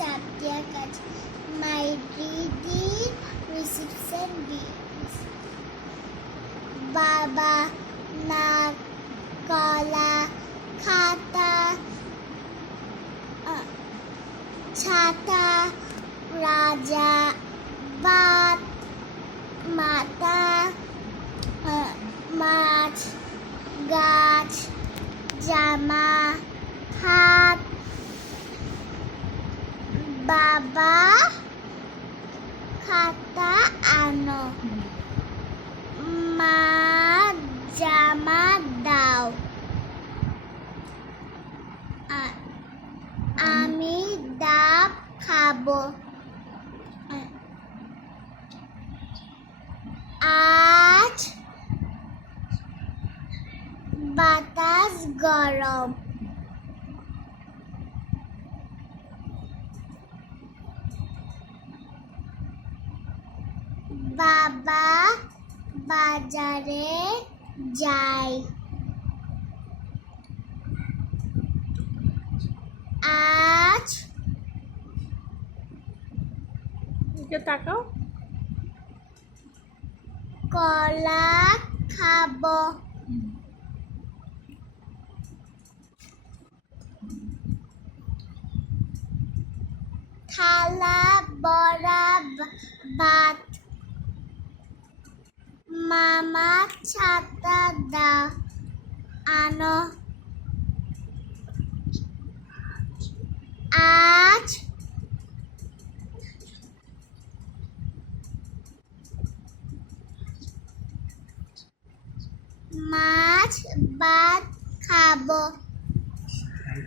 সাবটিয়া কাজ মাই দিদি রিসেপশন বিস বাবা না কলা খাতা ছাতা রাজা বাত মাতা মাছ গাছ জামা হাত বাবা খাতা আনো মা জামা দাও আমি ডাব খাবো আজ বাতাস গরম বাবা বাজারে যায় আজ তাকাও কলা খাবো থালা বড়া ভাত মামা ছাতা দাও আনো আজ মাছ ভাত খাবো